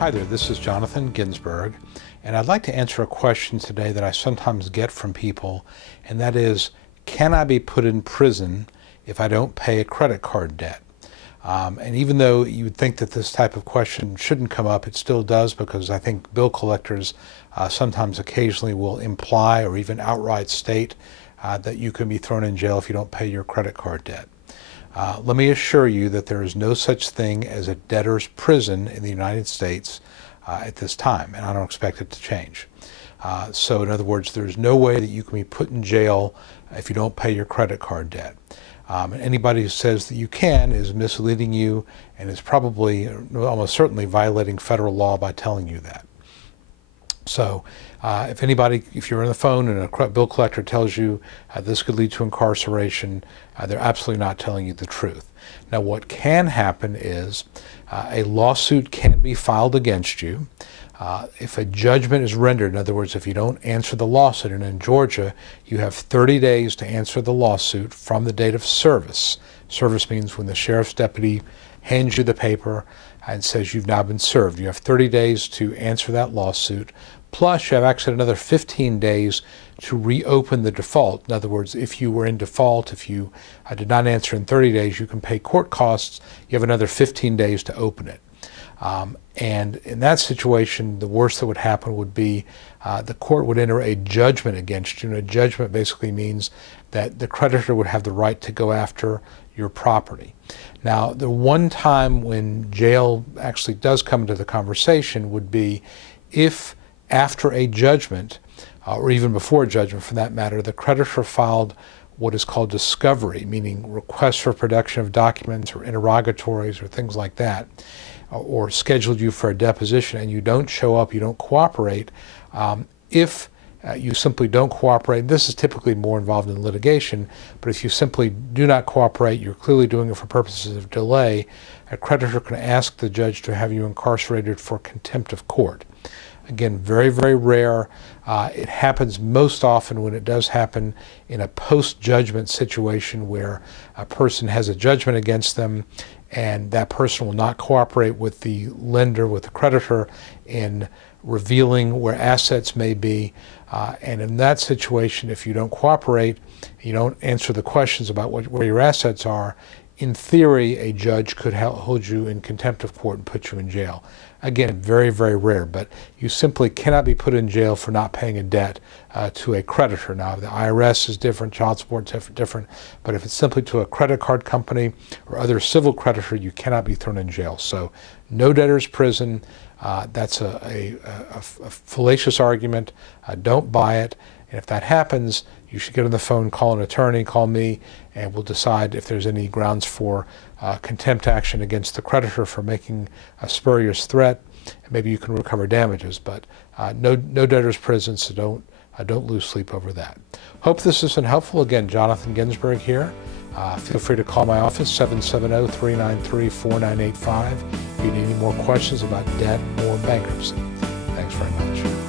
Hi there, this is Jonathan Ginsberg, and I'd like to answer a question today that I sometimes get from people, and that is, can I be put in prison if I don't pay a credit card debt? And even though you would think that this type of question shouldn't come up, it still does, because I think bill collectors sometimes occasionally will imply or even outright state that you can be thrown in jail if you don't pay your credit card debt. Let me assure you that there is no such thing as a debtor's prison in the United States at this time, and I don't expect it to change. So in other words, there's no way that you can be put in jail if you don't pay your credit card debt. And anybody who says that you can is misleading you and is probably, almost certainly, violating federal law by telling you that. So if you're on the phone and a bill collector tells you this could lead to incarceration, they're absolutely not telling you the truth. Now, what can happen is a lawsuit can be filed against you. If a judgment is rendered, in other words, if you don't answer the lawsuit, and in Georgia, you have 30 days to answer the lawsuit from the date of service. Service means when the sheriff's deputy hands you the paper and says you've now been served. You have 30 days to answer that lawsuit, plus you have actually another 15 days to reopen the default. In other words, if you were in default, if you did not answer in 30 days, you can pay court costs. You have another 15 days to open it. And in that situation, the worst that would happen would be the court would enter a judgment against you. And a judgment basically means that the creditor would have the right to go after your property. Now, the one time when jail actually does come into the conversation would be if after a judgment, or even before a judgment for that matter, the creditor filed what is called discovery, meaning requests for production of documents or interrogatories or things like that, or scheduled you for a deposition and you don't show up, you don't cooperate. If you simply don't cooperate, this is typically more involved in litigation, but if you simply do not cooperate, you're clearly doing it for purposes of delay, a creditor can ask the judge to have you incarcerated for contempt of court. Again, very, very rare. It happens most often when it does happen in a post-judgment situation where a person has a judgment against them and that person will not cooperate with the lender, with the creditor, in revealing where assets may be. And in that situation, if you don't cooperate, you don't answer the questions about where your assets are, in theory, a judge could hold you in contempt of court and put you in jail. Again, very, very rare, but you simply cannot be put in jail for not paying a debt to a creditor. Now, the IRS is different, child support is different, but if it's simply to a credit card company or other civil creditor, you cannot be thrown in jail. So no debtor's prison. That's a fallacious argument. Don't buy it. And if that happens, you should get on the phone, call an attorney, call me, and we'll decide if there's any grounds for contempt action against the creditor for making a spurious threat. And maybe you can recover damages, but no debtor's prison, so don't lose sleep over that. Hope this has been helpful. Again, Jonathan Ginsberg here. Feel free to call my office, 770-393-4985, if you need any more questions about debt or bankruptcy. Thanks very much.